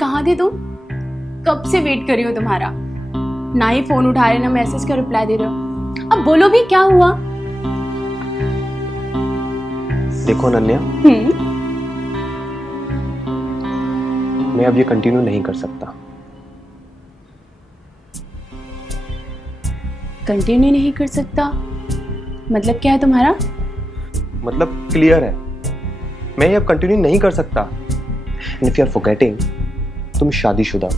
कहाँ थे तुम? कब से वेट कर रही हो तुम्हारा, ना ही फोन उठा रहे ना मैसेज का रिप्लाई दे रहे हो। अब बोलो भी क्या हुआ? देखो अनन्या, मैं अब ये कंटिन्यू नहीं कर सकता। कंटिन्यू नहीं कर सकता मतलब क्या है तुम्हारा? मतलब क्लियर है, मैं ये अब कंटिन्यू नहीं कर सकता। And if you are forgetting, तुम शादीशुदा हो।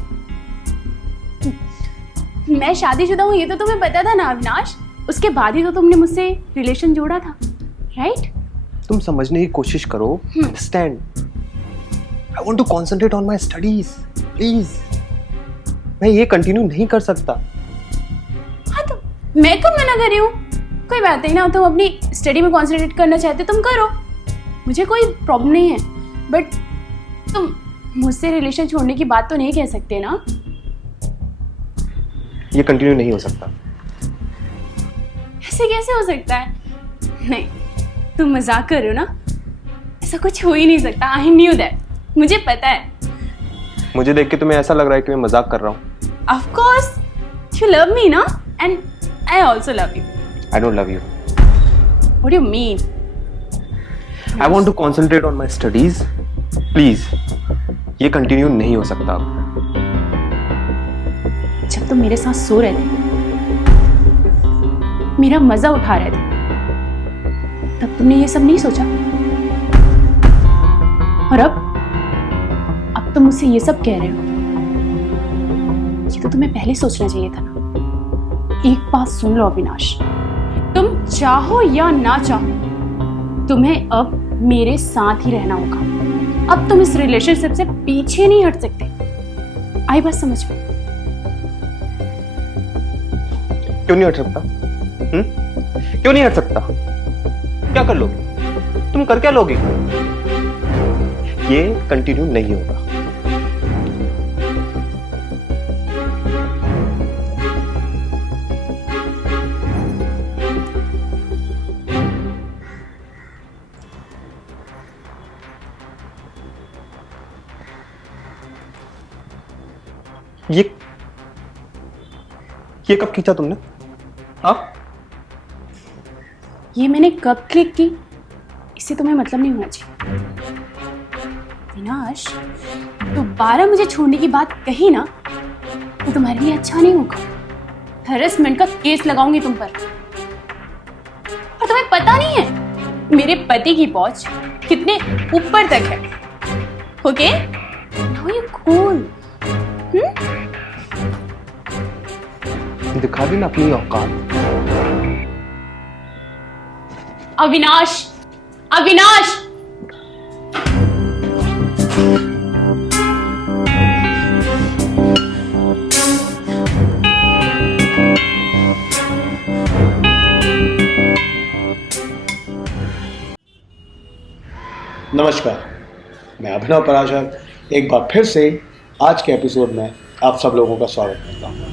मैं शादीशुदा हूँ ये तो तुम्हें पता था ना अविनाश, उसके बाद ही तो तुमने मुझसे रिलेशन जोड़ा था, राइट? तुम समझने की कोशिश करो। Understand, I want to concentrate on my studies, please. मैं ये कंटिन्यू नहीं कर सकता। हाँ तो मैं कब मना कर रही हूँ? कोई बात नहीं ना, तुम अपनी स्टडी में कंसंट्रेट करना चाहते तुम करो, मुझे कोई प्रॉब्लम नहीं है। बट तुम मुझसे रिलेशन छोड़ने की बात तो नहीं कह सकते ना। ये कंटिन्यू नहीं हो सकता। ऐसे कैसे हो सकता है? नहीं, तुम मजाक कर रहे हो ना, ऐसा कुछ हो ही नहीं सकता। आई न्यू दैट, मुझे पता है। मुझे देख के तुम्हें ऐसा लग रहा है कि मैं मजाक कर रहा हूँ। Of course you love me ना, and I also love you. I don't love you. What do you mean? I want to concentrate on my studies, please. ये कंटिन्यू नहीं हो सकता। जब तुम मेरे साथ सो रहे थे, मेरा मजा उठा रहे थे, तब तुमने ये सब नहीं सोचा? और अब तुम मुझसे ये सब कह रहे हो? ये तो तुम्हें पहले सोचना चाहिए था ना। एक बात सुन लो अविनाश, तुम चाहो या ना चाहो, तुम्हें अब मेरे साथ ही रहना होगा। अब तुम इस रिलेशनशिप से पीछे नहीं हट सकते। आई बात समझ में? क्यों नहीं हट सकता? क्यों नहीं हट सकता? क्या कर लोगे? तुम कर क्या लोगे? ये कंटिन्यू नहीं होगा। ये कब खींचा तुमने? हाँ? ये मैंने कब क्लिक की, इससे तुम्हें मतलब नहीं होना चाहिए। विनाश, दोबारा मुझे छोड़ने की बात कही ना तो तुम्हारे लिए अच्छा नहीं होगा। हैरेसमेंट का केस लगाऊंगी तुम पर। और तुम्हें पता नहीं है मेरे पति की पहुंच कितने ऊपर तक है। ओके? Now you cool. दिखा दी ना अपनी औकात। अविनाश, अविनाश! नमस्कार, मैं अभिनव पराशर एक बार फिर से आज के एपिसोड में आप सब लोगों का स्वागत करता हूँ।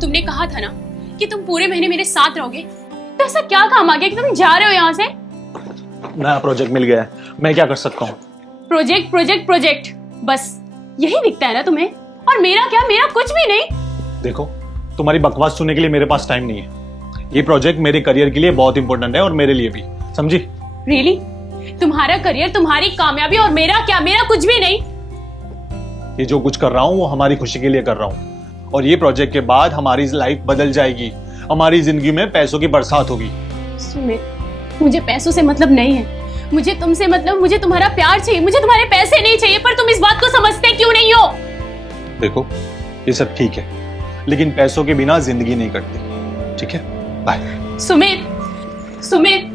तुमने कहा था ना कि तुम पूरे महीने मेरे साथ रहोगे, तो ऐसा क्या काम आ गया कि तुम जा रहे हो यहाँ से? नया प्रोजेक्ट मिल गया है, मैं क्या कर सकता हूँ? प्रोजेक्ट प्रोजेक्ट प्रोजेक्ट, बस यही दिखता है ना तुम्हें? और मेरा क्या? मेरा कुछ भी नहीं। देखो, तुम्हारी बकवास सुनने के लिए मेरे पास टाइम नहीं है। ये प्रोजेक्ट मेरे करियर के लिए बहुत इंपॉर्टेंट है और मेरे लिए भी, समझी? रियली? तुम्हारा करियर, तुम्हारी कामयाबी, और मेरा क्या? मेरा कुछ भी नहीं। ये जो कुछ कर रहा हूँ वो हमारी खुशी के लिए कर रहा हूँ, और ये प्रोजेक्ट के बाद हमारी लाइफ बदल जाएगी। हमारी जिंदगी में पैसों की बरसात होगी। सुमित, मुझे पैसों से मतलब नहीं है, मुझे तुमसे मतलब, मुझे तुम्हारा प्यार चाहिए, मुझे तुम्हारे पैसे नहीं चाहिए। पर तुम इस बात को समझते क्यों नहीं हो? देखो, ये सब ठीक है, लेकिन पैसों के बिना जिंदगी नहीं कटती। ठीक है, बाय। सुमित, सुमित,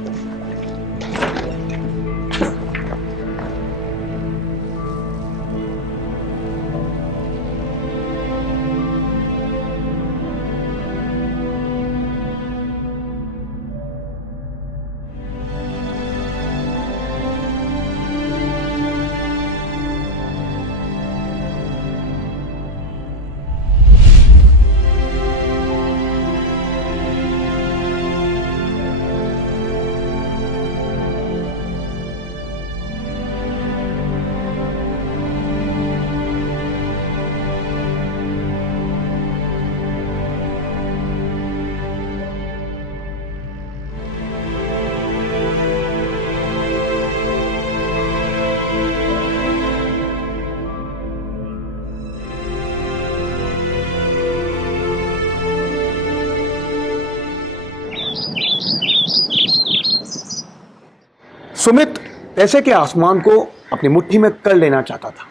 सुमित पैसे के आसमान को अपनी मुट्ठी में कर लेना चाहता था।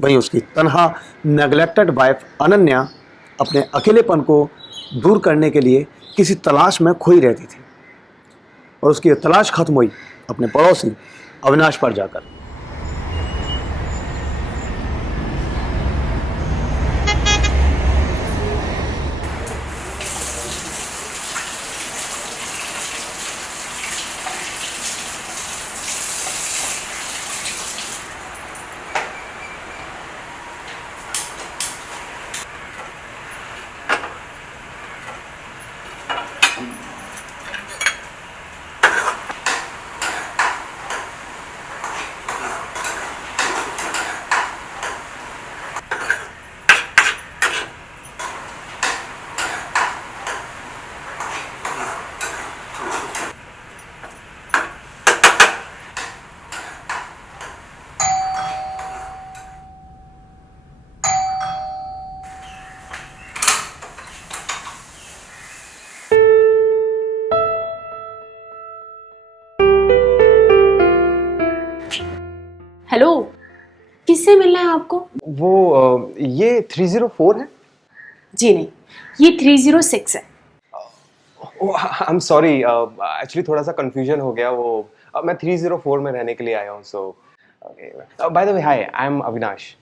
वहीं उसकी तनहा नेग्लेक्टेड वाइफ अनन्या अपने अकेलेपन को दूर करने के लिए किसी तलाश में खोई रहती थी, और उसकी ये तलाश खत्म हुई अपने पड़ोसी अविनाश पर जाकर। हेलो, किससे मिलना है आपको? वो ये 304 है। जी नहीं, ये 306 है। आई एम सॉरी, एक्चुअली थोड़ा सा कंफ्यूजन हो गया। वो मैं 304 में रहने के लिए आया हूँ। So by the way, hi, I am Avinash.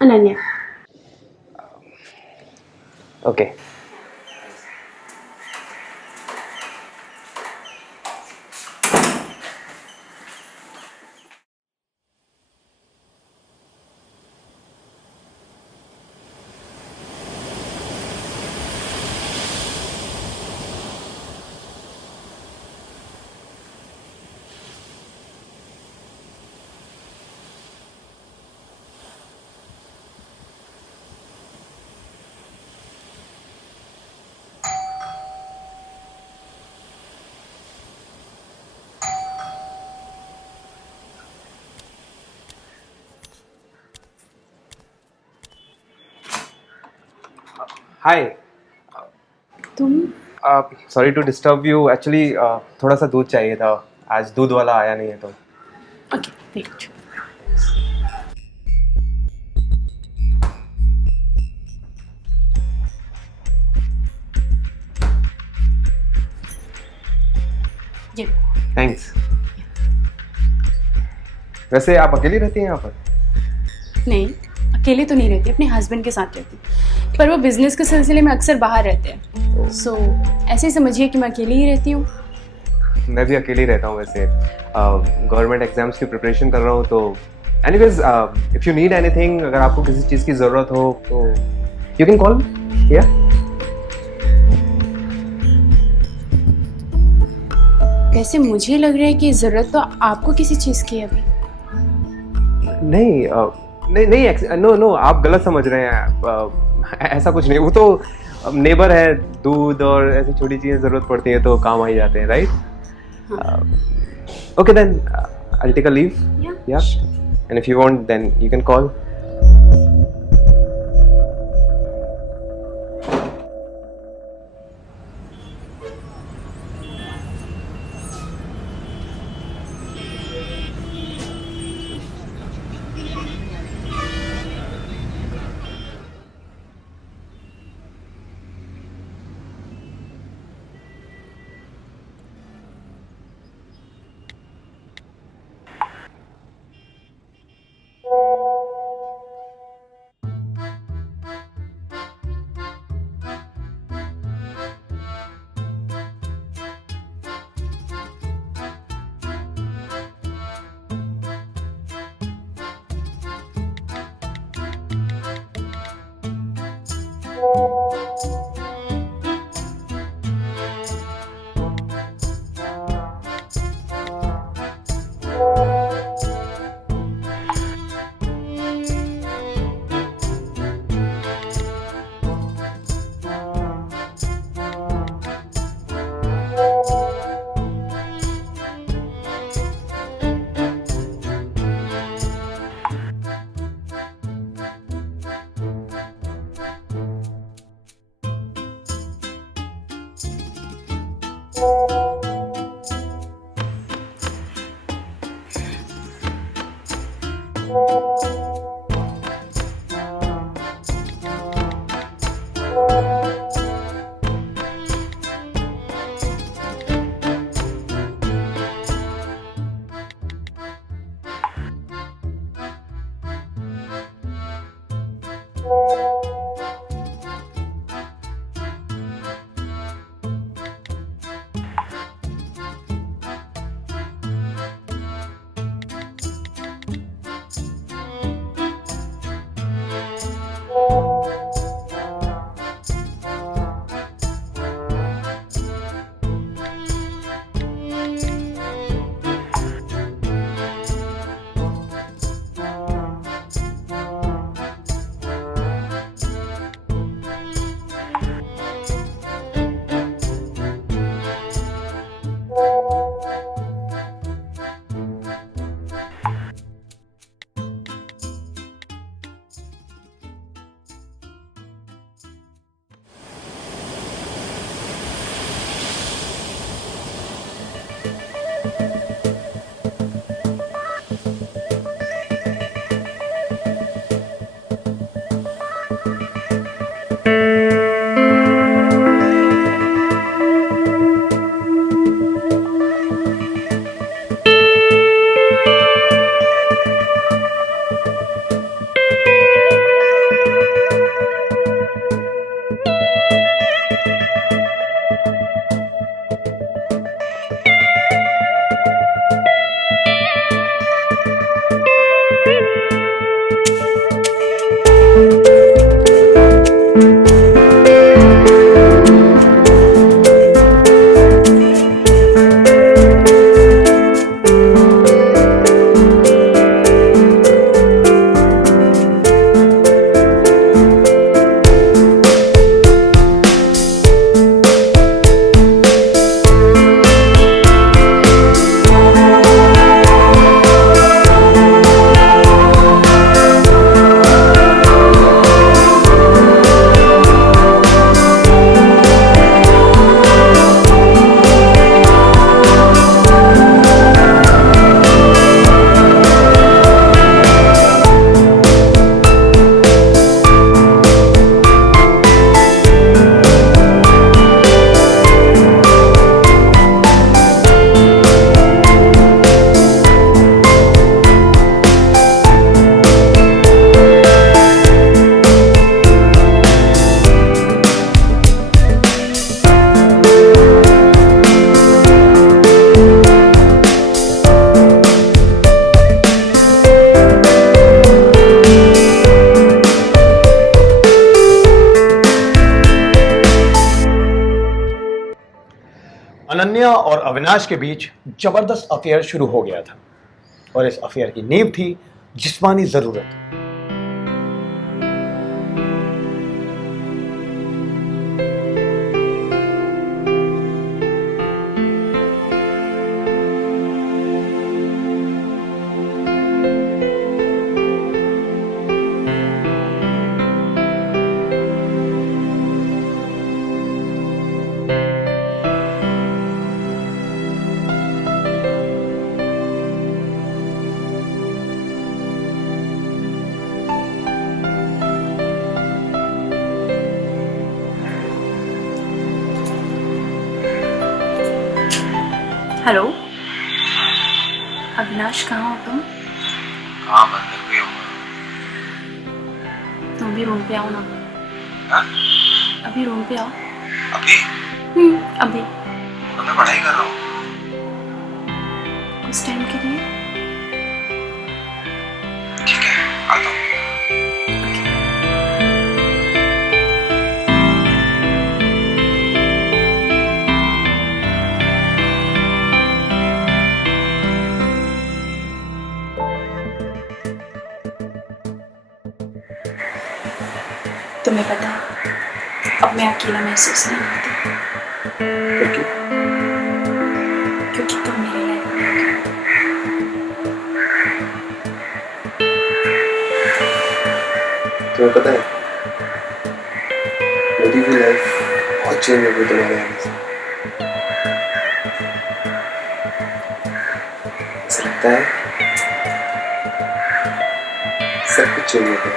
Ananya. Okay. Hi, तुम? Sorry to disturb you. Actually थोड़ा सा दूध चाहिए था, आज दूध वाला आया नहीं है तो। Okay, wait. ये थैंक्स। वैसे आप अकेली रहती हैं यहाँ पर? नहीं, अकेले तो नहीं रहती, अपने हस्बैंड के साथ रहती, पर वो बिजनेस के सिलसिले में अक्सर बाहर रहते हैं। सो ऐसे ही समझिए कि मैं अकेली ही रहती हूँ। मैं भी अकेले ही रहता हूँ वैसे। गवर्नमेंट एग्जाम्स की प्रिपरेशन कर रहा हूँ तो anyways, if you need anything, अगर आपको किसी चीज़ की ज़रूरत हो तो यू कैन कॉल। या वैसे मुझे लग रहा है कि ज़रूरत तो आपको किसी चीज़ की है अभी। नहीं, नहीं नहीं, नो नो, आप गलत समझ रहे हैं। ऐसा कुछ नहीं। वो तो नेबर है, दूध और ऐसी छोटी चीज़ें ज़रूरत पड़ती है तो काम आ ही जाते हैं, right? Okay then, I take a leave. Yeah and if you want then you can call. Ananya और अविनाश के बीच जबरदस्त अफेयर शुरू हो गया था और इस अफेयर की नींव थी जिस्मानी जरूरत। हेलो अविनाश, कहाँ हो तुम? हाँ मंदिर पे हूँ। तुम भी रूम पे आओ ना। हाँ? अभी रूम पे आओ। अभी? अभी तो मैं पढ़ाई कर रहा हूँ। कुछ टाइम के लिए। ठीक है, आता हूँ। तुम्हें पता है, अब मैं अकेला महसूस नहीं करती। क्योंकि तुम मेरी लाइफ में हो। तुम्हें पता है, मेरी भी लाइफ बहुत चेंज हो गई तुम्हारे आने से। ऐसा लगता है चाहिए था।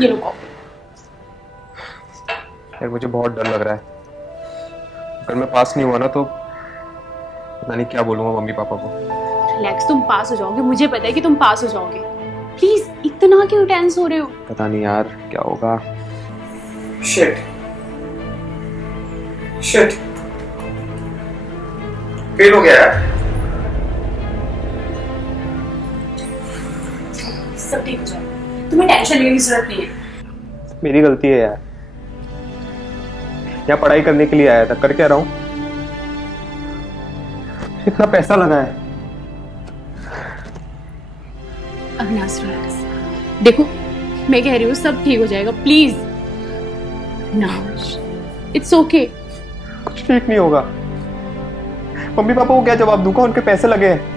ये लो कॉफी। यार मुझे बहुत डर लग रहा है, अगर मैं पास नहीं हुआ ना तो पता नहीं क्या बोलूंगा मम्मी पापा को। रिलैक्स, तुम पास हो जाओगे, मुझे पता है कि तुम पास हो जाओगे। प्लीज इतना क्यों टेंस हो रहे हो? पता नहीं यार क्या होगा। शिट शिट, फेल हो गया यार। सब ठीक हो जाएगा, तुम्हें टेंशन लेने की जरूरत नहीं है। मेरी गलती है यार, यहाँ पढ़ाई करने के लिए आया था, कर क्या रहा हूँ, इतना पैसा लगा है। अविनाश रिलैक्स, देखो मैं कह रही हूँ सब ठीक हो जाएगा, प्लीज। Avinash it's okay. कुछ ठीक नहीं होगा, मम्मी पापा को क्या जवाब दूंगा, उनके पैसे लगे हैं,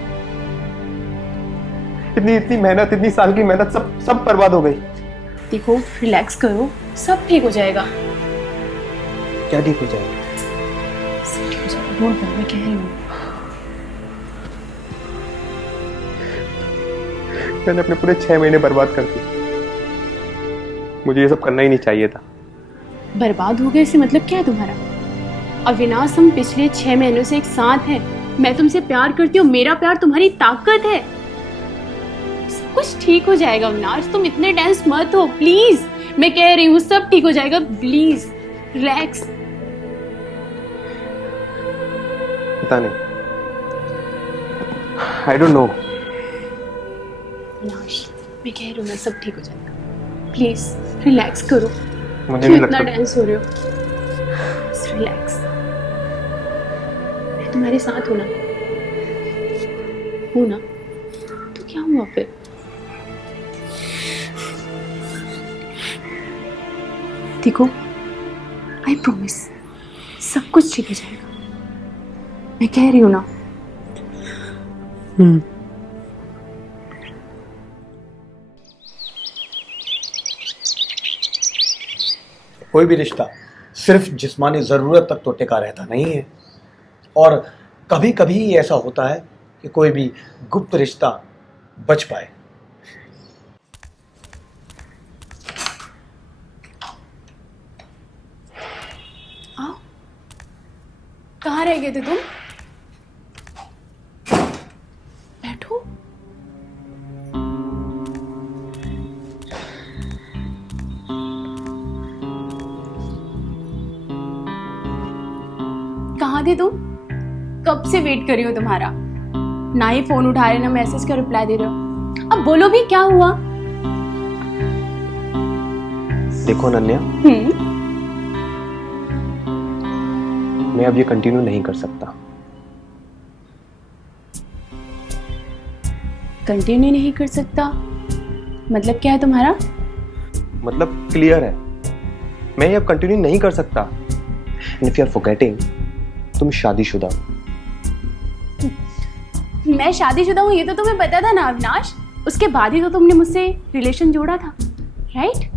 इतनी मेहनत, इतनी साल की मेहनत सब बर्बाद हो गई। देखो रिलैक्स करो, सब ठीक हो जाएगा। क्या ठीक हो जाएगा? सब ठीक हो जाएगा, डोंट वरी, मैं कह रही हूँ। मैंने अपने पूरे 6 महीने बर्बाद कर दिए, मुझे ये सब करना ही नहीं चाहिए था। बर्बाद हो गए, इसे मतलब क्या है तुम्हारा? अविनाश, हम पिछले 6 महीनों से एक साथ हैं, मैं तुमसे प्यार करती हूँ, मेरा प्यार तुम्हारी ताकत है। सब कुछ ठीक हो जाएगा अविनाश, तुम इतने टेंस मत हो प्लीज, मैं कह रही हूँ सब ठीक हो जाएगा, प्लीज रिलैक्स। पता नहीं, आई डोंट नो। अविनाश मैं कह रही हूँ ना सब ठीक हो जाएगा, प्लीज रिलैक्स करो। मुझे क्यों नहीं इतना लगता। टेंस हो रहे हो? बस रिलैक्स, मैं तुम्हारे साथ हूं ना, तो क्या हुआ फिर? देखो आई प्रॉमिस सब कुछ ठीक हो जाएगा, मैं कह रही हूँ ना। कोई भी रिश्ता सिर्फ जिस्मानी ज़रूरत तक तो टिका रहता नहीं है, और कभी कभी ऐसा होता है कि कोई भी गुप्त रिश्ता बच पाए। आओ, कहाँ रह गए थे तुम? बैठो। कहाँ थे तुम? कब से वेट कर रही हो तुम्हारा, ना ही फोन उठा रहे ना मैसेज का रिप्लाई दे रहे हो। अब बोलो भी क्या हुआ? देखो अनन्या, मैं अब ये कंटिन्यू नहीं कर सकता। कंटिन्यू नहीं कर सकता मतलब क्या है तुम्हारा? मतलब क्लियर है, मैं ये अब कंटिन्यू नहीं कर सकता। And if you are forgetting, तुम शादीशुदा हो। मैं शादीशुदा हूँ ये तो तुम्हें पता था ना अविनाश, उसके बाद ही तो तुमने मुझसे रिलेशन जोड़ा था, राइट?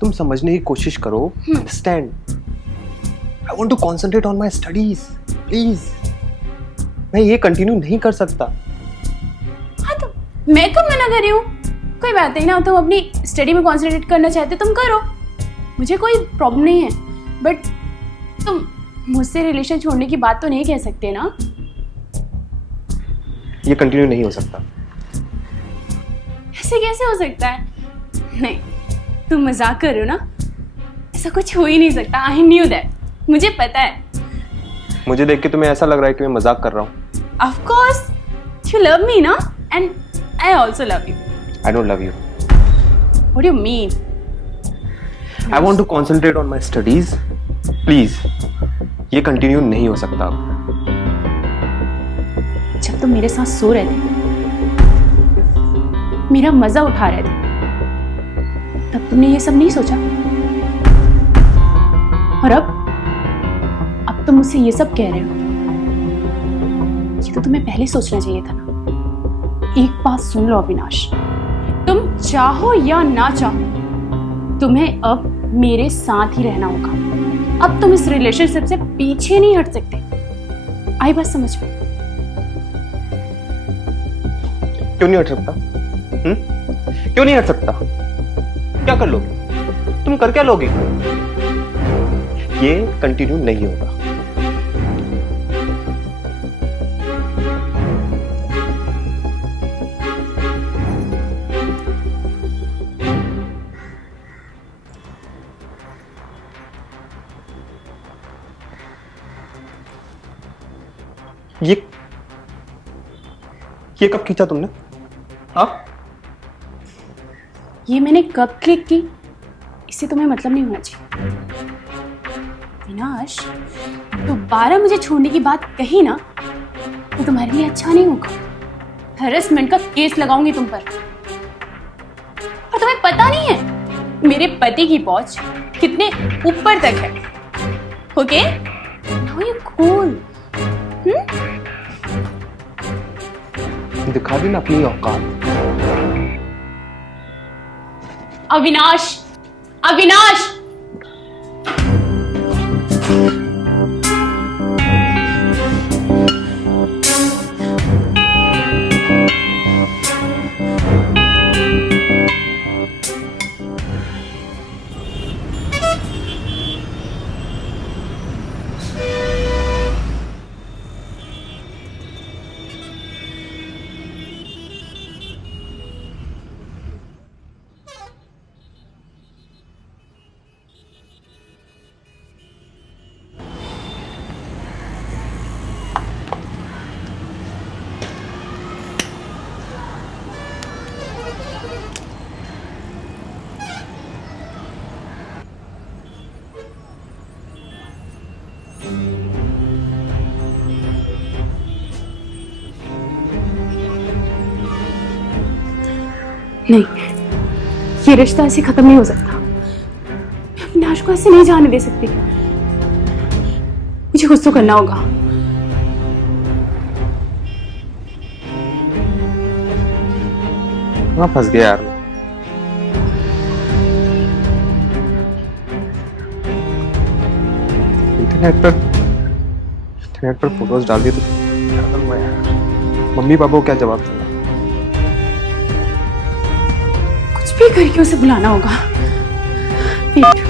तुम समझने की कोशिश करो, understand. I want to concentrate on my studies, please. मैं ये कंटिन्यू नहीं कर सकता। हाँ तो मैं कब मना कर रही हूँ? कोई बात नहीं ना, तुम अपनी स्टडी में कंसंट्रेट करना चाहते हो तुम करो, मुझे कोई प्रॉब्लम नहीं है। बट तुम मुझसे रिलेशन छोड़ने की बात तो नहीं कह सकते ना। ये कंटिन्यू नहीं हो सकता। ऐसे कैसे हो सकता है? नहीं, तुम मजाक कर रहे हो ना, ऐसा कुछ हो ही नहीं सकता। आई न्यू दैट, मुझे पता है। मुझे देख के तुम्हें ऐसा लग रहा है कि मैं मजाक कर रहा हूँ। Of course you love me ना, and I also love you. I don't love you. What do you mean? I want to concentrate on my studies, please. ये कंटिन्यू नहीं हो सकता। जब तुम मेरे साथ सो रहे थे, मेरा मजा उठा रहे थे, तब तुमने ये सब नहीं सोचा। और अब तुम मुझसे ये सब कह रहे हो। ये तो तुम्हें पहले सोचना चाहिए था ना। एक बात सुन लो अविनाश, तुम चाहो या ना चाहो, तुम्हें अब मेरे साथ ही रहना होगा। अब तुम इस रिलेशनशिप से पीछे नहीं हट सकते। आई बात समझ में? क्यों नहीं हट सकता? क्यों नहीं हट सकता? क्या कर लोगे? तुम कर क्या लोगे? ये कंटिन्यू नहीं होगा। ये कब खींचा तुमने? हाँ? ये मैंने कब क्लिक की इससे तुम्हें मतलब नहीं होना चाहिए। विनाश, दोबारा मुझे छोड़ने की बात कही ना तो तुम्हारे लिए अच्छा नहीं होगा। हैरेसमेंट का केस लगाऊंगी तुम पर। और तुम्हें पता नहीं है मेरे पति की पहुंच कितने ऊपर तक है। Okay, now you cool. दिखा दी ना अपनी औकात। अविनाश, अविनाश! नहीं, ये रिश्ता ऐसे खत्म नहीं हो सकता। मैं अविनाश को ऐसे नहीं जाने दे सकती। मुझे कुछ तो करना होगा। वहां फंस गया यार। इंटरनेट पर फोटोज डाल दिए तो क्या करूंगा यार? मम्मी पापा को क्या जवाब दूंगा? कुछ भी करके उसे बुलाना होगा। वेट।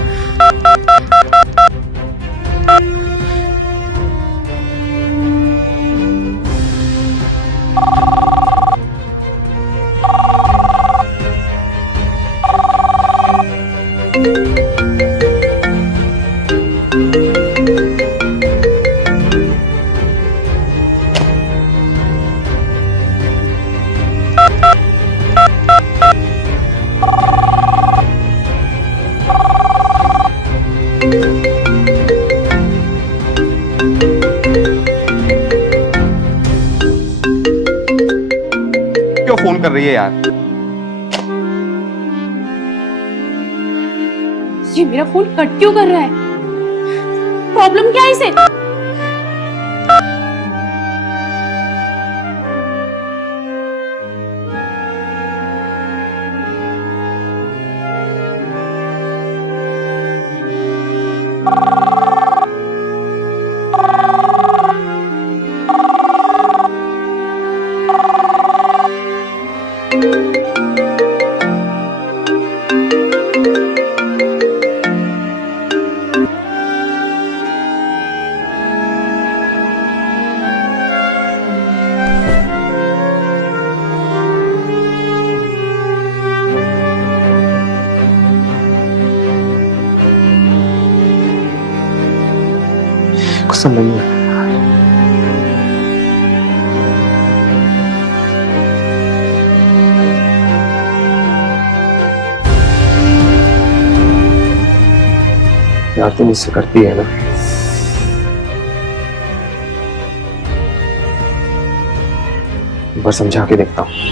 चाहिए यार। ये मेरा फोन कट क्यों कर रहा है? प्रॉब्लम क्या है इसे? कुछ समझ नहीं आ रहा। यार तुम इससे करती है ना, एक बार समझा के देखता हूँ।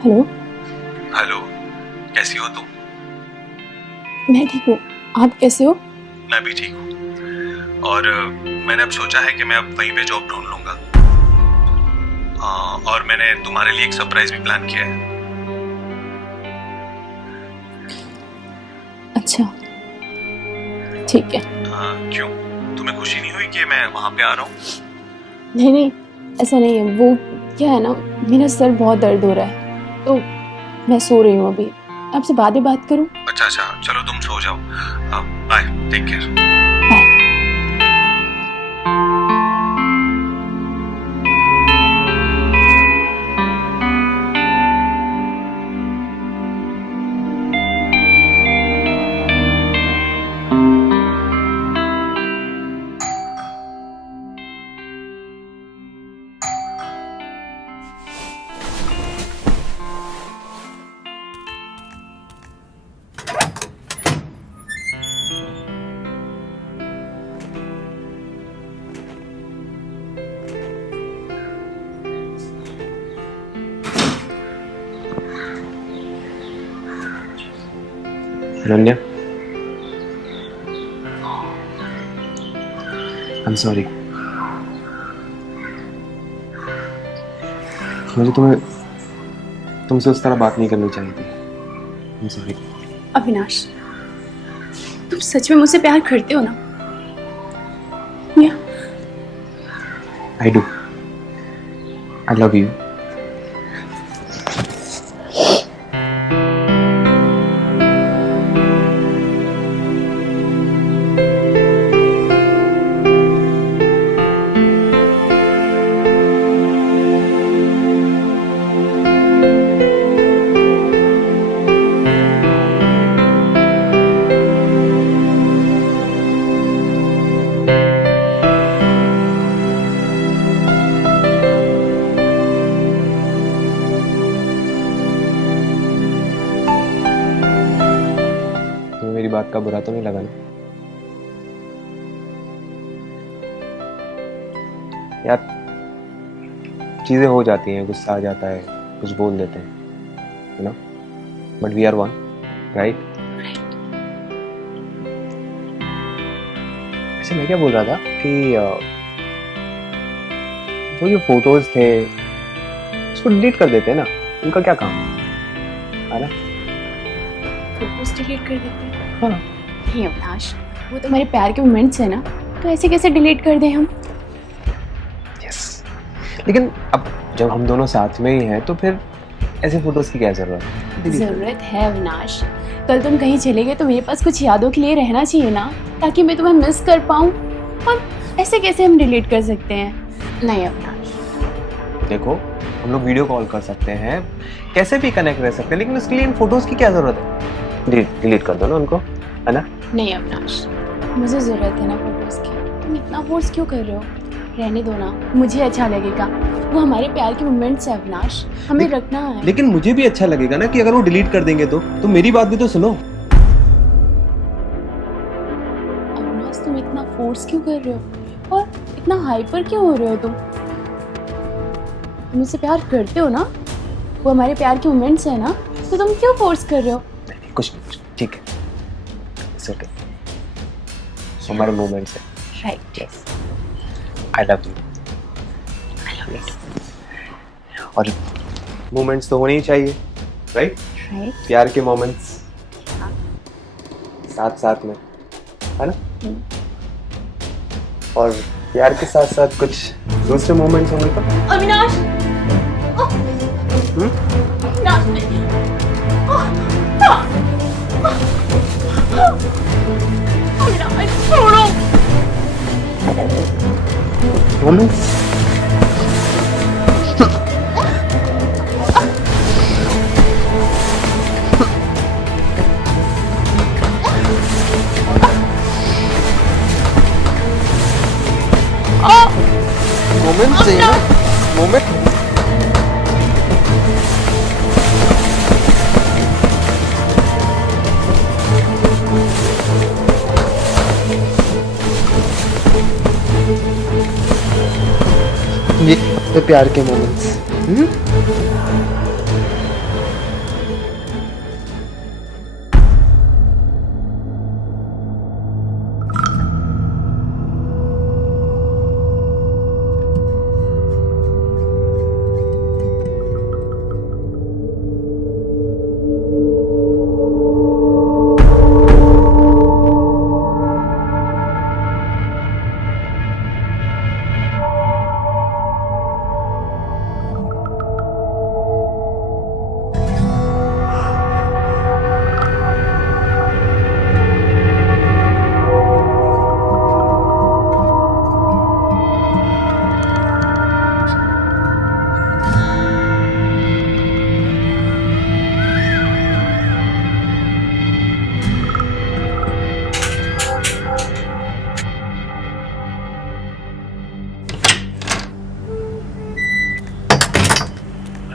हेलो, हेलो, कैसी हो तुम? मैं ठीक हूँ। आप कैसे हो? मैं भी ठीक हूँ। और मैंने अब सोचा है कि मैं अब वहीं पे जॉब ढूंढ लूंगा। और मैंने तुम्हारे लिए एक सरप्राइज भी प्लान किया है। अच्छा, ठीक है। क्यों, तुम्हें खुशी नहीं हुई कि मैं वहां पे आ रहा हूँ? नहीं नहीं, ऐसा नहीं है। वो क्या है ना, मेरा सर बहुत दर्द हो रहा है तो मैं सो रही हूँ अभी। आपसे बाद में बात करूँ? अच्छा, चलो तुम सो जाओ। Bye, take care. Bye. Ananya, I am sorry. मुझे तुमसे उस तरह बात नहीं करनी चाहिए थी। आई एम सॉरी। अविनाश, तुम सच में मुझसे प्यार करते हो ना? या I do. I love you. मेरी बात का बुरा तो नहीं लगा ना? यार चीज़ें हो जाती हैं, गुस्सा आ जाता है, कुछ बोल देते हैं, you know, but we are one, right? वैसे मैं क्या बोल रहा था कि वो जो फोटोज थे उसको डिलीट कर देते हैं ना, उनका क्या काम है ना? फोटोज डिलीट कर देते हैं? हाँ। नहीं अविनाश, वो तो हमारे प्यार के मोमेंट्स है ना, तो ऐसे कैसे डिलीट कर दें हम? यस, लेकिन अब जब हम दोनों साथ में ही हैं तो फिर ऐसे फोटोज की क्या जरूरत है? जरूरत है अविनाश। कल तुम कहीं चले गए तो मेरे पास कुछ यादों के लिए रहना चाहिए ना, ताकि मैं तुम्हें मिस कर पाऊँ। और ऐसे कैसे हम डिलीट कर सकते हैं? नहीं अविनाश। देखो, हम लोग वीडियो कॉल कर सकते हैं, कैसे भी कनेक्ट रह सकते हैं, लेकिन उसके लिए इन फोटोज की क्या जरूरत है? डिलीट कर दो ना उनको, है ना? नहीं अविनाश, मुझे जरूरत है ना फोटोज की। तुम इतना फोर्स क्यों कर रहे हो? रहने दो ना, मुझे अच्छा लगेगा। वो हमारे प्यार के मोमेंट्स है अविनाश, हमें रखना है। लेकिन मुझे भी अच्छा लगेगा ना कि अगर वो डिलीट कर देंगे तो मेरी बात भी तो सुनो। अविनाश, तुम इतना फोर्स क्यों कर रहे हो और इतना हाइपर क्यों हो रहे हो? तुम मुझसे प्यार करते हो ना, वो हमारे प्यार के मोमेंट्स है ना, तो तुम क्यों फोर्स कर रहे हो? कुछ ठीक है, इट्स ओके, हमारे मोमेंट्स है। Right. Yes, I love you. और मोमेंट्स तो होने ही चाहिए, राइट? राइट। प्यार के मोमेंट्स साथ साथ में, है ना? और प्यार के साथ साथ कुछ दूसरे मोमेंट्स होंगे तो? अविनाश, अविनाश नहीं। अविनाश छोड़ो। मोमेंट्स मोमेंट्स चाहिए ना, मोमेंट। ये प्यार के मोमेंट्स।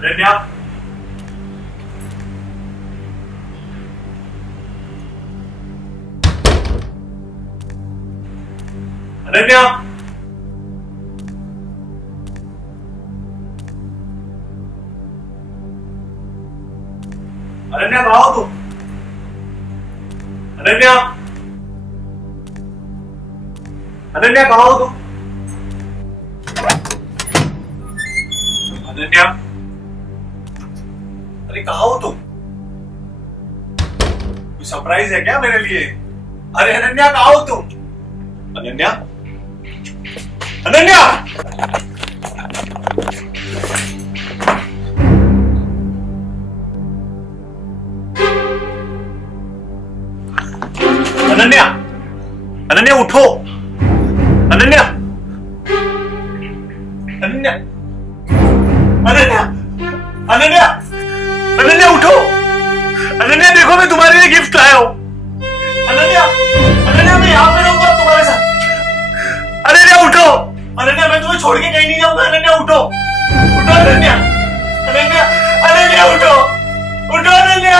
अनन्या, अनन्या, अनन्या कहाँ हो तुम? अनन्या, अनन्या कहाँ हो तुम? अनन्या, अरे कहाँ हो तुम? कोई सरप्राइज है क्या मेरे लिए? अरे अनन्या कहाँ हो तुम? अनन्या, अनन्या, अनन्या, अनन्या उठो, अनन्या, अनन्या, अनन्या, अनन्या, अनन्या उठो, अनन्या देखो मैं तुम्हारे लिए गिफ्ट लाया हूं। अनन्या, अनन्या मैं यहाँ पे रहूंगा तुम्हारे साथ। अनन्या उठो, अनन्या मैं तुम्हें छोड़ के कहीं नहीं जाऊंगा। अनन्या उठो, उठो अनन्या, अनन्या, अनन्या उठो, उठो अनन्या।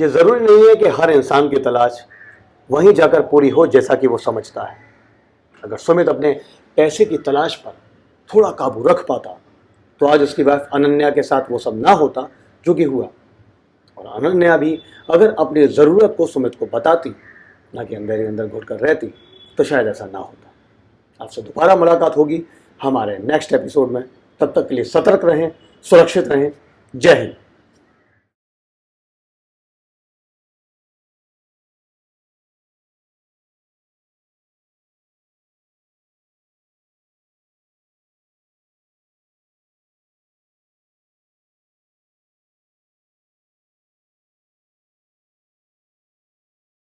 ये ज़रूरी नहीं है कि हर इंसान की तलाश वहीं जाकर पूरी हो जैसा कि वो समझता है। अगर सुमित अपने पैसे की तलाश पर थोड़ा काबू रख पाता तो आज उसकी वाइफ अनन्या के साथ वो सब ना होता जो कि हुआ। और अनन्या भी अगर अपनी ज़रूरत को सुमित को बताती, ना कि अंदर ही अंदर घुट कर रहती, तो शायद ऐसा ना होता। आपसे दोबारा मुलाकात होगी हमारे नेक्स्ट एपिसोड में। तब तक के लिए सतर्क रहें, सुरक्षित रहें। जय हिंद।